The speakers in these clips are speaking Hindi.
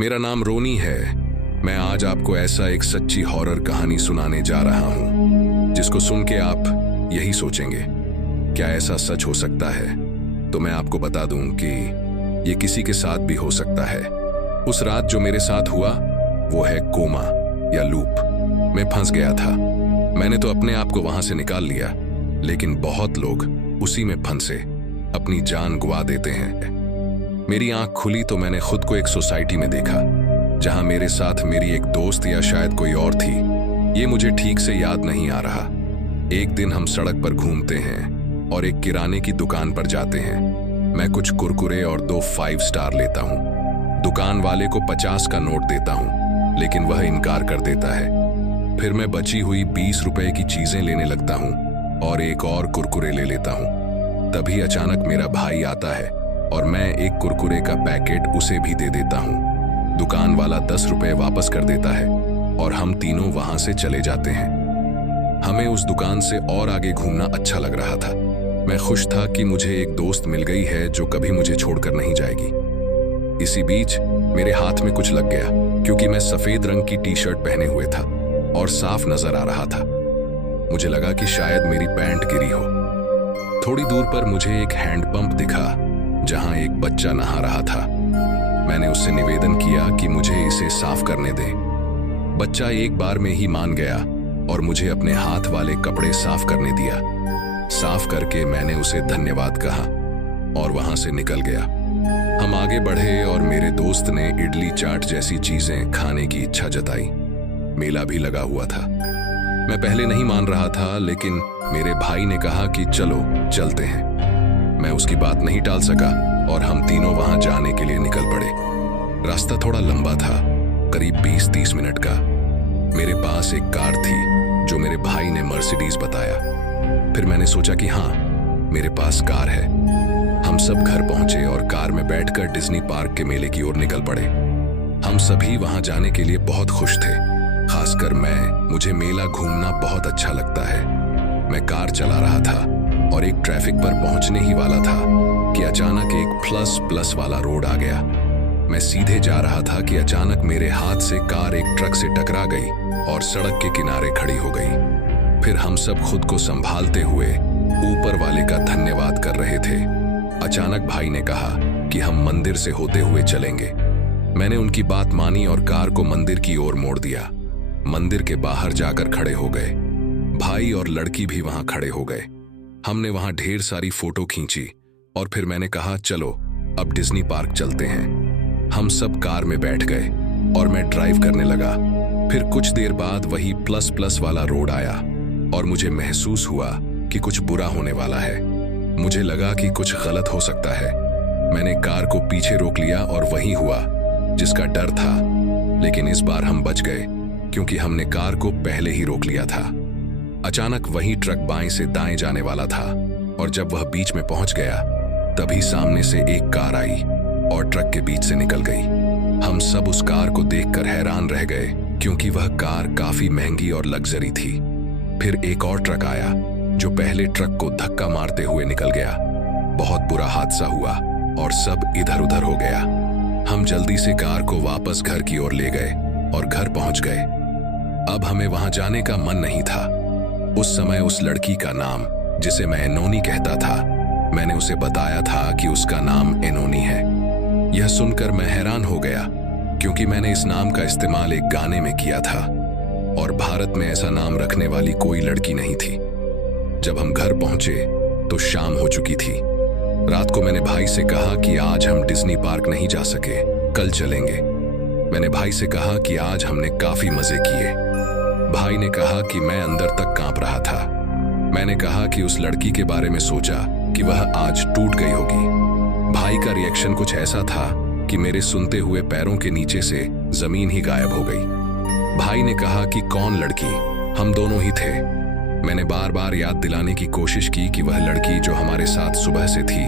मेरा नाम रोनी है। मैं आज आपको ऐसा एक सच्ची हॉरर कहानी सुनाने जा रहा हूं जिसको सुन के आप यही सोचेंगे, क्या ऐसा सच हो सकता है? तो मैं आपको बता दूं कि ये किसी के साथ भी हो सकता है। उस रात जो मेरे साथ हुआ वो है कोमा या लूप। मैं फंस गया था। मैंने तो अपने आप को वहां से निकाल लिया, लेकिन बहुत लोग उसी में फंसे अपनी जान गंवा देते हैं। मेरी आंख खुली तो मैंने खुद को एक सोसाइटी में देखा जहां मेरे साथ मेरी एक दोस्त या शायद कोई और थी। ये मुझे ठीक से याद नहीं आ रहा। एक दिन हम सड़क पर घूमते हैं और एक किराने की दुकान पर जाते हैं। मैं कुछ कुरकुरे और 2 5 स्टार लेता हूं। दुकान वाले को 50 का नोट देता हूं, लेकिन वह इनकार कर देता है। फिर मैं बची हुई 20 रुपए की चीजें लेने लगता हूं और एक और कुरकुरे ले लेता हूं। तभी अचानक मेरा भाई आता है और मैं एक कुरकुरे का पैकेट उसे भी दे देता हूं। दुकान वाला 10 रुपए वापस कर देता है और हम तीनों वहां से चले जाते हैं। हमें उस दुकान से और आगे घूमना अच्छा लग रहा था। मैं खुश था कि मुझे एक दोस्त मिल गई है जो कभी मुझे छोड़कर नहीं जाएगी। इसी बीच मेरे हाथ में कुछ लग गया, क्योंकि मैं सफेद रंग की टी शर्ट पहने हुए था और साफ नजर आ रहा था। मुझे लगा कि शायद मेरी पैंट गिरी हो। थोड़ी दूर पर मुझे एक हैंडपंप दिखा जहां एक बच्चा नहा रहा था। मैंने उससे निवेदन किया कि मुझे इसे साफ करने दे। बच्चा एक बार में ही मान गया और मुझे अपने हाथ वाले कपड़े साफ करने दिया। साफ करके मैंने उसे धन्यवाद कहा और वहां से निकल गया। हम आगे बढ़े और मेरे दोस्त ने इडली चाट जैसी चीजें खाने की इच्छा जताई। मेला भी लगा हुआ था। मैं पहले नहीं मान रहा था, लेकिन मेरे भाई ने कहा कि चलो चलते हैं। मैं उसकी बात नहीं टाल सका और हम तीनों वहां जाने के लिए निकल पड़े। रास्ता थोड़ा लंबा था, करीब 20-30 मिनट का। मेरे पास एक कार थी जो मेरे भाई ने मर्सिडीज बताया। फिर मैंने सोचा कि हाँ, मेरे पास कार है। हम सब घर पहुंचे और कार में बैठकर डिज्नी पार्क के मेले की ओर निकल पड़े। हम सभी वहां जाने के लिए बहुत खुश थे, खासकर मैं। मुझे मेला घूमना बहुत अच्छा लगता है। मैं कार चला रहा था और एक ट्रैफिक पर पहुंचने ही वाला था कि अचानक एक प्लस वाला रोड आ गया। मैं सीधे जा रहा था कि अचानक मेरे हाथ से कार एक ट्रक से टकरा गई और सड़क के किनारे खड़ी हो गई। फिर हम सब खुद को संभालते हुए ऊपर वाले का धन्यवाद कर रहे थे। अचानक भाई ने कहा कि हम मंदिर से होते हुए चलेंगे। मैंने उनकी बात मानी और कार को मंदिर की ओर मोड़ दिया। मंदिर के बाहर जाकर खड़े हो गए। भाई और लड़की भी वहां खड़े हो गए। हमने वहां ढेर सारी फोटो खींची और फिर मैंने कहा चलो अब डिज्नी पार्क चलते हैं। हम सब कार में बैठ गए और मैं ड्राइव करने लगा। फिर कुछ देर बाद वही प्लस वाला रोड आया और मुझे महसूस हुआ कि कुछ बुरा होने वाला है। मुझे लगा कि कुछ गलत हो सकता है। मैंने कार को पीछे रोक लिया और वही हुआ जिसका डर था, लेकिन इस बार हम बच गए क्योंकि हमने कार को पहले ही रोक लिया था। अचानक वही ट्रक बाएं से दाएं जाने वाला था और जब वह बीच में पहुंच गया तभी सामने से एक कार आई और ट्रक के बीच से निकल गई। हम सब उस कार को देखकर हैरान रह गए, क्योंकि वह कार काफी महंगी और लग्जरी थी। फिर एक और ट्रक आया जो पहले ट्रक को धक्का मारते हुए निकल गया। बहुत बुरा हादसा हुआ और सब इधर उधर हो गया। हम जल्दी से कार को वापस घर की ओर ले गए और घर पहुंच गए। अब हमें वहां जाने का मन नहीं था। उस समय उस लड़की का नाम, जिसे मैं एनोनी कहता था, मैंने उसे बताया था कि उसका नाम एनोनी है। यह सुनकर मैं हैरान हो गया, क्योंकि मैंने इस नाम का इस्तेमाल एक गाने में किया था और भारत में ऐसा नाम रखने वाली कोई लड़की नहीं थी। जब हम घर पहुंचे तो शाम हो चुकी थी। रात को मैंने भाई से कहा कि आज हम डिज्नी पार्क नहीं जा सके, कल चलेंगे। मैंने भाई से कहा कि आज हमने काफी मजे किए। भाई ने कहा कि मैं अंदर तक कांप रहा था। मैंने कहा कि उस लड़की के बारे में सोचा कि वह आज टूट गई होगी। भाई का रिएक्शन कुछ ऐसा था कि मेरे सुनते हुए पैरों के नीचे से जमीन ही गायब हो गई। भाई ने कहा कि कौन लड़की? हम दोनों ही थे। मैंने बार बार याद दिलाने की कोशिश की कि वह लड़की जो हमारे साथ सुबह से थी,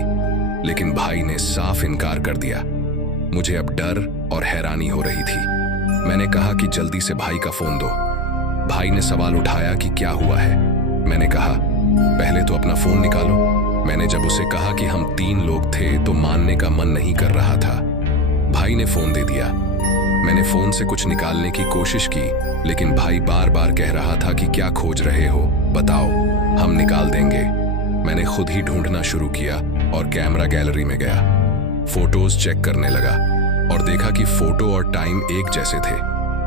लेकिन भाई ने साफ इनकार कर दिया। मुझे अब डर और हैरानी हो रही थी। मैंने कहा कि जल्दी से भाई का फोन दो। भाई ने सवाल उठाया कि क्या हुआ है। मैंने कहा पहले तो अपना फोन निकालो। मैंने जब उसे कहा कि हम 3 लोग थे तो मानने का मन नहीं कर रहा था। भाई ने फोन दे दिया। मैंने फोन से कुछ निकालने की कोशिश की, लेकिन भाई बार बार कह रहा था कि क्या खोज रहे हो, बताओ, हम निकाल देंगे। मैंने खुद ही ढूंढना शुरू किया और कैमरा गैलरी में गया, फोटोज चेक करने लगा और देखा कि फोटो और टाइम एक जैसे थे।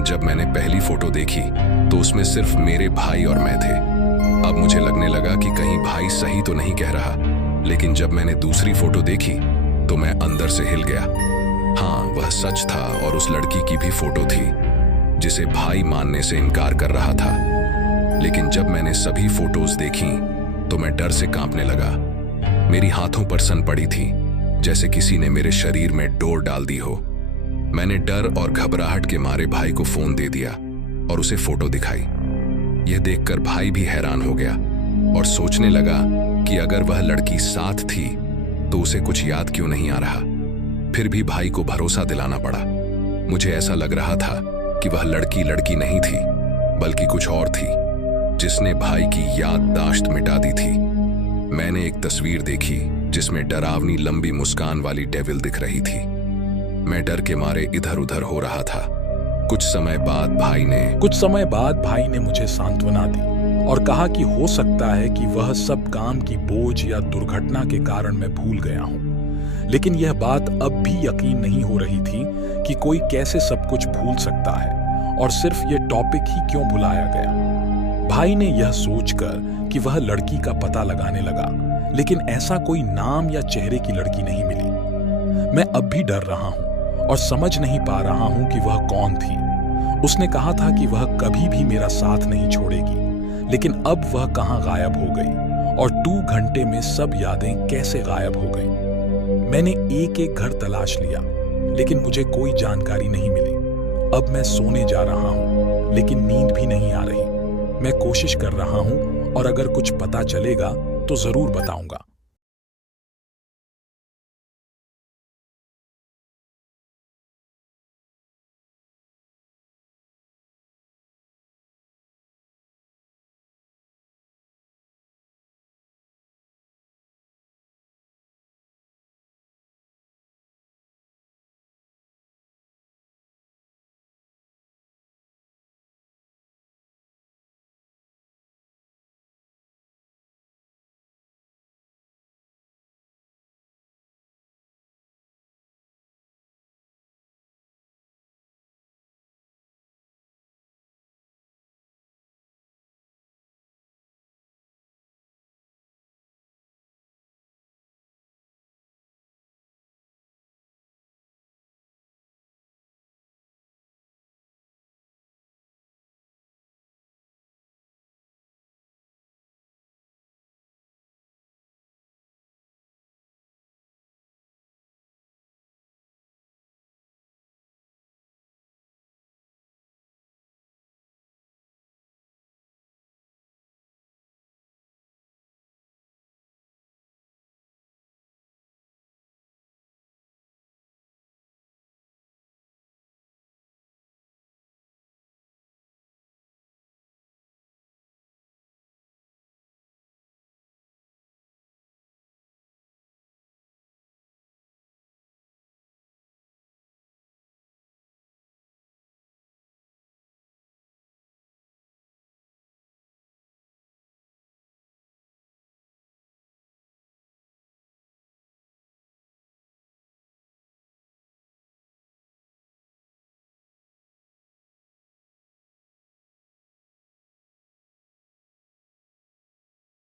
जब मैंने पहली फोटो देखी तो उसमें सिर्फ मेरे भाई और मैं थे। अब मुझे लगने लगा कि कहीं भाई सही तो नहीं कह रहा, लेकिन जब मैंने दूसरी फोटो देखी तो मैं अंदर से हिल गया। हाँ, वह सच था और उस लड़की की भी फोटो थी जिसे भाई मानने से इनकार कर रहा था। लेकिन जब मैंने सभी फोटोज देखी तो मैं डर से कांपने लगा। मेरी हाथों पर सन पड़ी थी, जैसे किसी ने मेरे शरीर में डोर डाल दी हो। मैंने डर और घबराहट के मारे भाई को फोन दे दिया और उसे फोटो दिखाई। यह देखकर भाई भी हैरान हो गया और सोचने लगा कि अगर वह लड़की साथ थी तो उसे कुछ याद क्यों नहीं आ रहा। फिर भी भाई को भरोसा दिलाना पड़ा। मुझे ऐसा लग रहा था कि वह लड़की नहीं थी, बल्कि कुछ और थी जिसने भाई की याददाश्त मिटा दी थी। मैंने एक तस्वीर देखी जिसमें डरावनी लंबी मुस्कान वाली डेविल दिख रही थी। मैं डर के मारे इधर उधर हो रहा था। कुछ समय बाद भाई ने मुझे सांत्वना दी और कहा कि हो सकता है कि वह सब काम की बोझ या दुर्घटना के कारण मैं भूल गया हूं। लेकिन यह बात अब भी यकीन नहीं हो रही थी कि कोई कैसे सब कुछ भूल सकता है और सिर्फ यह टॉपिक ही क्यों बुलाया गया। भाई ने यह सोचकर कि वह लड़की का पता लगाने लगा, लेकिन ऐसा कोई नाम या चेहरे की लड़की नहीं मिली। मैं अब भी डर रहा हूं और समझ नहीं पा रहा हूं कि वह कौन थी। उसने कहा था कि वह कभी भी मेरा साथ नहीं छोड़ेगी, लेकिन अब वह कहां गायब हो गई और 2 घंटे में सब यादें कैसे गायब हो गई। मैंने एक एक घर तलाश लिया, लेकिन मुझे कोई जानकारी नहीं मिली। अब मैं सोने जा रहा हूं, लेकिन नींद भी नहीं आ रही। मैं कोशिश कर रहा हूं और अगर कुछ पता चलेगा तो जरूर बताऊंगा।